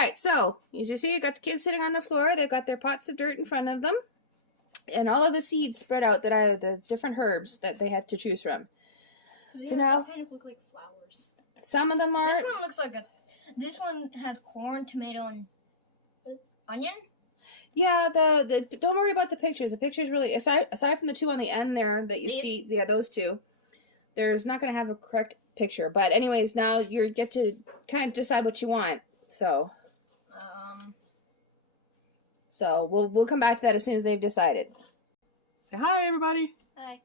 Alright, so, as you see, you got the kids sitting on the floor. They've got their pots of dirt in front of them. And all of the seeds spread out the different herbs that they have to choose from. So now, kind of look like flowers. Some of them are... This one looks like this one has corn, tomato, and onion? Yeah, don't worry about the pictures. The pictures really, aside from the two on the end there that you see, yeah, those two, there's not going to have a correct picture. But anyways, now you get to kind of decide what you want. So we'll come back to that as soon as they've decided. Say hi, everybody. Hi.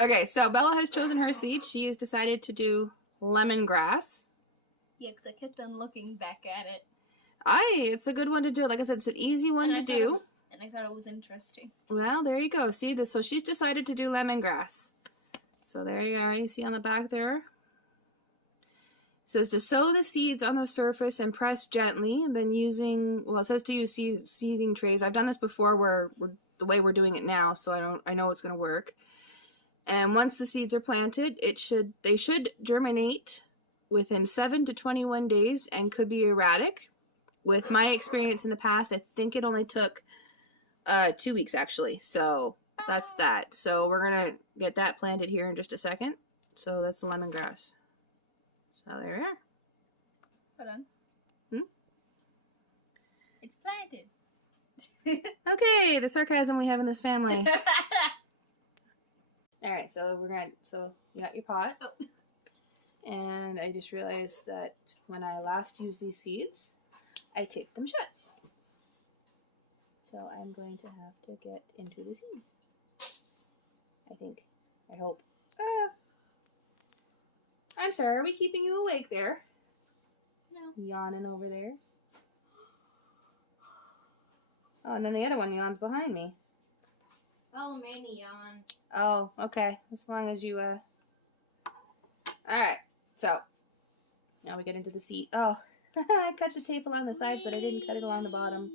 Okay, so Bella has chosen her seed. She has decided to do lemongrass. Yeah, because I kept on looking back at it. It's a good one to do. Like I said, it's an easy one to do. And I thought it was interesting. Well, there you go. See this? So she's decided to do lemongrass. So there you are. You see on the back there. It says to sow the seeds on the surface and press gently. And then it says to use seeding trays. I've done this before where the way we're doing it now, so I know it's going to work. And once the seeds are planted, they should germinate within 7 to 21 days and could be erratic. With my experience in the past, I think it only took 2 weeks actually. So that's that. So we're going to get that planted here in just a second. So that's the lemongrass. So there we are. Hold on. It's planted. Okay, the sarcasm we have in this family. Alright, so you got your pot. Oh. And I just realized that when I last used these seeds, I taped them shut. So I'm going to have to get into the seeds. I hope. I'm sorry, are we keeping you awake there? No. Yawning over there. Oh, and then the other one yawns behind me. Oh, many yawn. Oh, okay. As long as you, Alright, so, now we get into the seed. Oh, I cut the tape along the sides, but I didn't cut it along the bottom.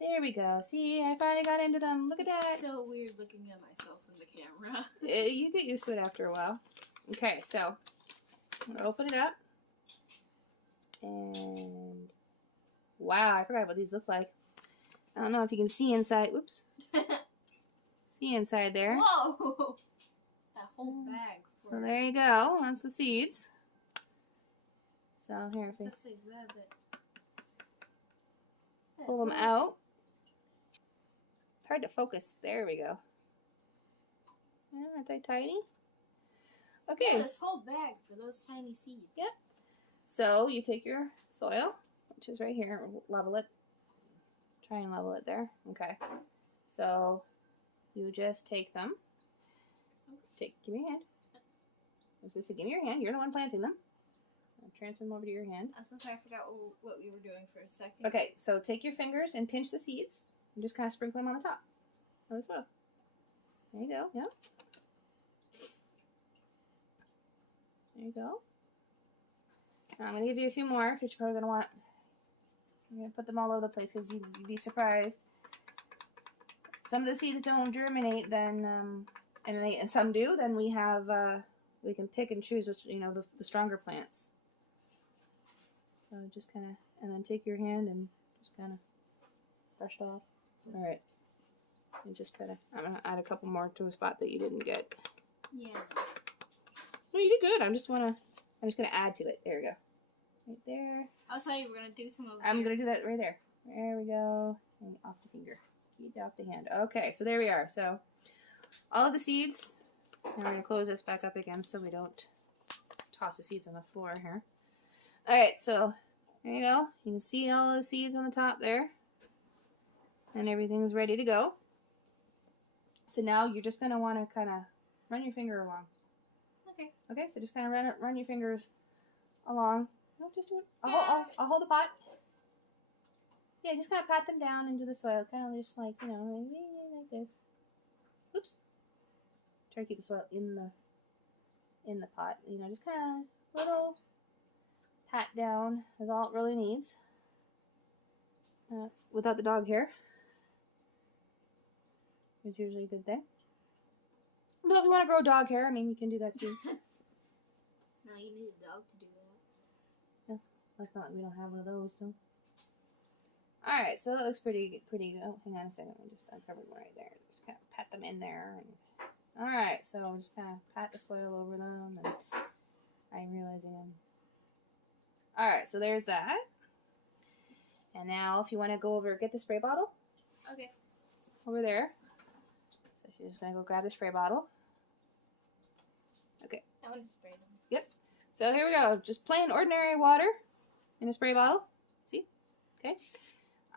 There we go. See, I finally got into them. Look at that. It's so weird looking at myself in the camera. You get used to it after a while. Okay, so I'm going to open it up. And wow, I forgot what these look like. I don't know if you can see inside. Oops. See inside there. Whoa! That whole bag. So there you go. That's the seeds. So here, if Just like that. pull them out. It's hard to focus. There we go. Aren't they tiny? Okay. Yeah, this whole bag for those tiny seeds. Yep. So you take your soil, which is right here, level it. Try and level it there. Okay. So you just take them. Give me your hand. I was going to say, give me your hand. You're the one planting them. I'll transfer them over to your hand. I'm so sorry, I forgot what we were doing for a second. Okay, so take your fingers and pinch the seeds and just kind of sprinkle them on the top of the soil. There you go. Yep. There you go. Now I'm going to give you a few more because you're probably going to want. I'm going to put them all over the place because you'd be surprised. Some of the seeds don't germinate, then, and some do. Then we have, we can pick and choose, which, the stronger plants. So just kind of, and then take your hand and just kind of brush it off. All right. And just kind of, I'm going to add a couple more to a spot that you didn't get. Yeah. No, you did good. I'm just going to add to it. There we go. Right there. I thought you were going to do some of it. I'm going to do that right there. There we go. And off the finger. Get off the hand. Okay, so there we are. So all of the seeds. Now we're going to close this back up again so we don't toss the seeds on the floor here. Alright, so there you go. You can see all the seeds on the top there. And everything's ready to go. So now you're just going to want to kind of run your finger along. Okay. Okay, so just kind of run your fingers along. No, just do it. I'll hold the pot. Yeah, just kind of pat them down into the soil. Kind of just like, like this. Oops. Try to keep the soil in the pot. Just kind of little pat down is all it really needs. Without the dog hair. It's usually a good thing. Well, if you want to grow dog hair, I mean, you can do that too. No, you need a dog to do that. I thought we don't have one of those, no. Alright, so that looks pretty good. Oh, hang on a second. I just uncovered one right there. Just kind of pat them in there. Alright, so just kind of pat the soil over them. And I'm realizing them. Alright, so there's that. And now if you want to go over, get the spray bottle. Okay. Over there. So she's just going to go grab the spray bottle. Okay. I want to spray them. Yep. So here we go. Just plain ordinary water in a spray bottle. See? Okay.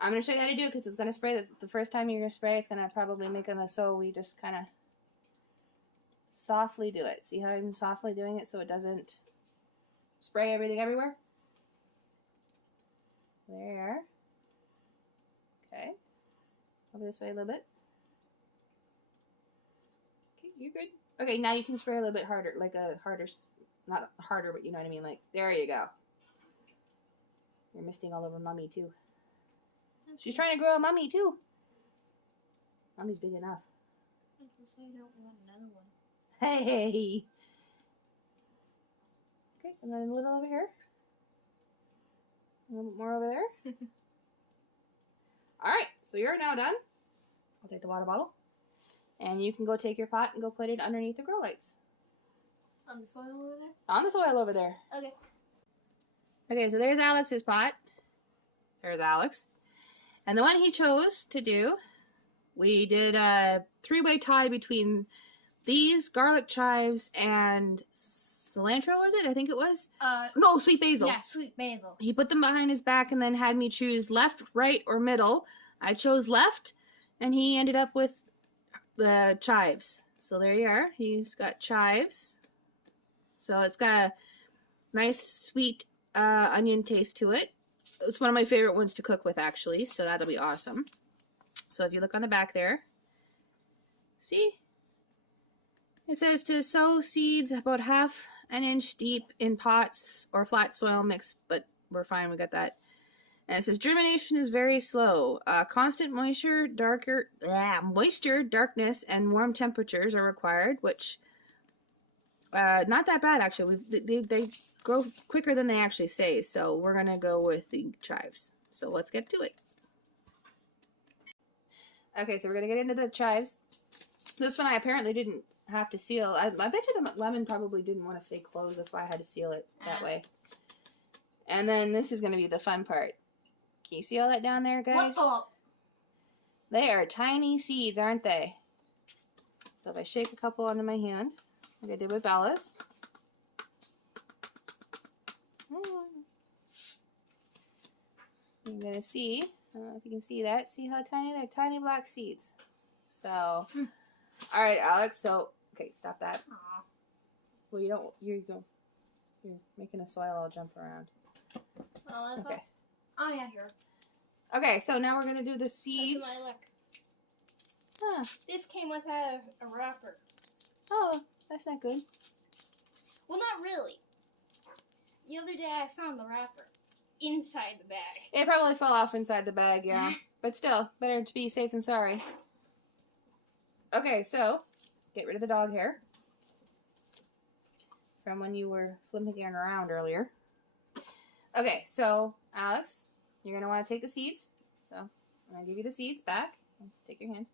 I'm going to show you how to do it because it's going to spray. The first time you're going to spray, it's going to probably make them so we just kind of softly do it. See how I'm softly doing it so it doesn't spray everything everywhere? There. Okay. Over this way a little bit. Okay, you're good. Okay, now you can spray a little bit harder, like a harder, not harder, but you know what I mean. Like, there you go. You're misting all over Mummy, too. She's trying to grow a Mummy, too. Mummy's big enough. I guess I don't want another one. Hey! Okay, and then a little over here. A little bit more over there. Alright, so you're now done. I'll take the water bottle. And you can go take your pot and go put it underneath the grow lights. On the soil over there? On the soil over there. Okay. Okay, so there's Alex's pot. There's Alex. And the one he chose to do, we did a 3-way tie between these garlic chives and cilantro, was it? I think it was. No, sweet basil. Yeah, sweet basil. He put them behind his back and then had me choose left, right, or middle. I chose left, and he ended up with the chives. So there you are. He's got chives. So it's got a nice, sweet onion taste to it. It's one of my favorite ones to cook with, actually, so that'll be awesome. So if you look on the back there, see? It says to sow seeds about half an inch deep in pots or flat soil mix, but we're fine, we got that. And it says germination is very slow. Constant moisture, darkness, and warm temperatures are required, which not that bad actually. They grow quicker than they actually say, so we're gonna go with the chives. So let's get to it. Okay, so we're gonna get into the chives. This one I apparently didn't have to seal. I bet you the lemon probably didn't want to stay closed. That's why I had to seal it that way. And then this is gonna be the fun part. Can you see all that down there, guys? They are tiny seeds, aren't they? So if I shake a couple onto my hand, like I did with Bella's. You're going to see, I don't know if you can see that. See how tiny? They're tiny black seeds. So, all right, Alex. So, okay, stop that. Aww. Well, you're making the soil all jump around. Okay. Oh, yeah, sure. Okay, so now we're going to do the seeds. That's my luck. Huh. This came without a wrapper. Oh, that's not good. Well, not really. The other day I found the wrapper inside the bag. It probably fell off inside the bag, yeah. But still, better to be safe than sorry. Okay, so, get rid of the dog hair. From when you were flipping around earlier. Okay, so, Alex, you're going to want to take the seeds. So, I'm going to give you the seeds back. Take your hands.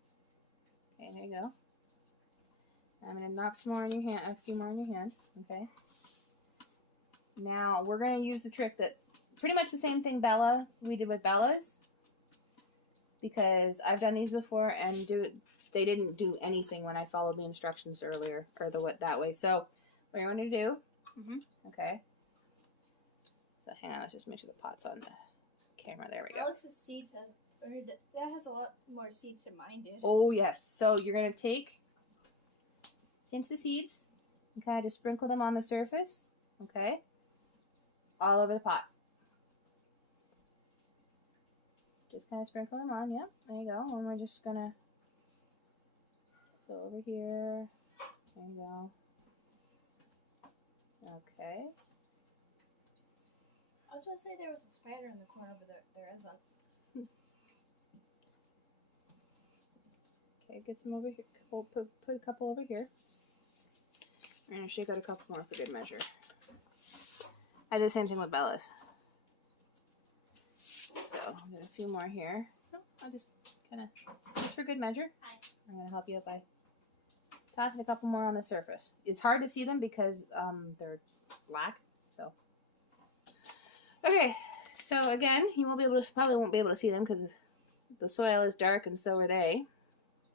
Okay, there you go. I'm going to knock some more in your hand, a few more in your hand. Okay. Now, we're going to use the trick that, pretty much the same thing we did with Bella's. Because I've done these before and they didn't do anything when I followed the instructions earlier, or that way. So, what you're going to do, okay. So, hang on, let's just make sure the pot's on the camera. There we go. Alex's seeds that has a lot more seeds than mine did. Oh, yes. So, you're going to pinch the seeds and kind of just sprinkle them on the surface, okay, all over the pot. Just kind of sprinkle them on, yep, there you go. And we're just gonna, so over here, there you go. Okay. I was going to say there was a spider in the corner, but there isn't. Okay, get some over here. Put a couple over here. I'm going to shake out a couple more for good measure. I did the same thing with Bella's. So, I'll get a few more here. No, I'll just kind of, just for good measure. Hi. I'm going to help you out by tossing a couple more on the surface. It's hard to see them because they're black, so. Okay, so again, you won't be able to, probably won't be able to see them because the soil is dark and so are they.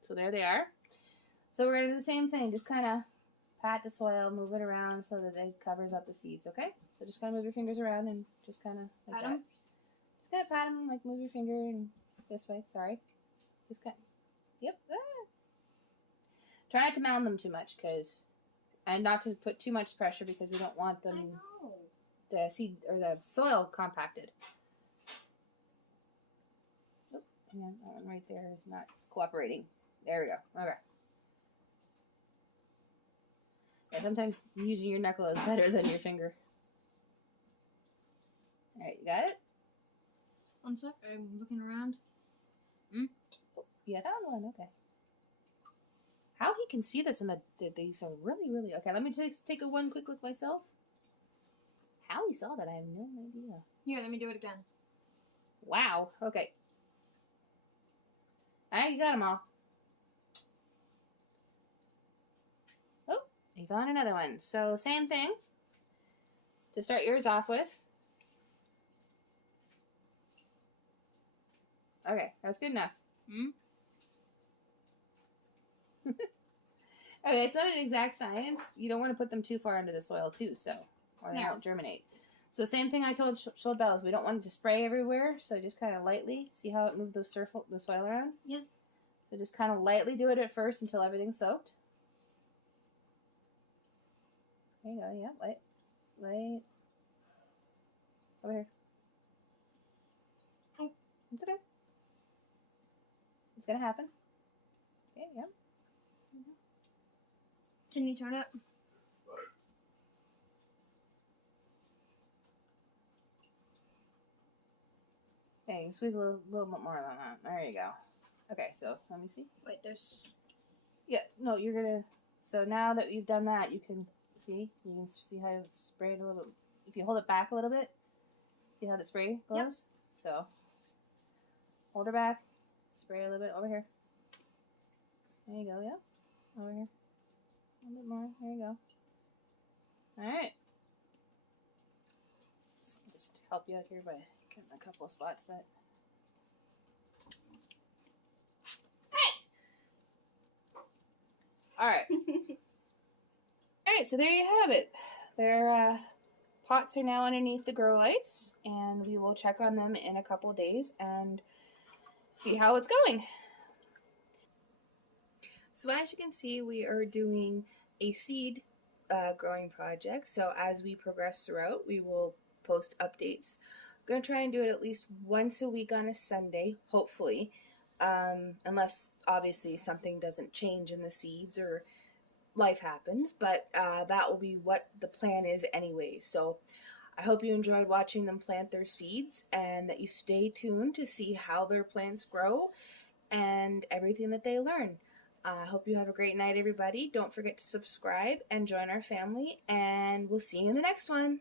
So there they are. So we're going to do the same thing, just kind of pat the soil, move it around so that it covers up the seeds, okay? So just kind of move your fingers around and just kind of like that. Just kind of pat them, like move your finger and this way, sorry. Just kind of, yep. Ah. Try not to mound them too much and not to put too much pressure because we don't want them, the seed or the soil compacted. Oh, hang on, that one right there is not cooperating. There we go, okay. Yeah, sometimes using your knuckle is better than your finger. Alright, you got it? One sec, I'm looking around. Oh, yeah, that one, okay. How he can see this in these are really, okay, let me take one quick look myself. How he saw that, I have no idea. Here, let me do it again. Wow, okay. Alright, you got them all. Oh, you found another one. So, same thing. To start yours off with. Okay, that's good enough. Okay, it's not an exact science. You don't want to put them too far into the soil too, or they won't germinate. So same thing I showed Bellas. We don't want it to spray everywhere, so just kind of lightly. See how it moved the soil around? Yeah. So just kind of lightly do it at first until everything's soaked. There you go. Yeah, light. Over here. Oh. It's okay. It's gonna happen. Okay, yeah. Can you turn it? Okay, you squeeze a little bit more on that. There you go. Okay, so let me see. Wait, there's... Yeah, no, you're gonna... So now that you've done that, you can see how it's sprayed a little... If you hold it back a little bit, see how the spray goes? Yep. So, hold her back, spray a little bit over here. There you go, yeah. Over here. A little bit more. There you go. Alright. Just help you out here by getting a couple of spots that... Alright. Alright, so there you have it. Their pots are now underneath the grow lights, and we will check on them in a couple days and see how it's going. So as you can see, we are doing a seed growing project. So as we progress throughout, we will post updates. I'm going to try and do it at least once a week on a Sunday, hopefully. Unless obviously something doesn't change in the seeds or life happens, but that will be what the plan is anyway. So I hope you enjoyed watching them plant their seeds and that you stay tuned to see how their plants grow and everything that they learn. I hope you have a great night, everybody. Don't forget to subscribe and join our family, and we'll see you in the next one.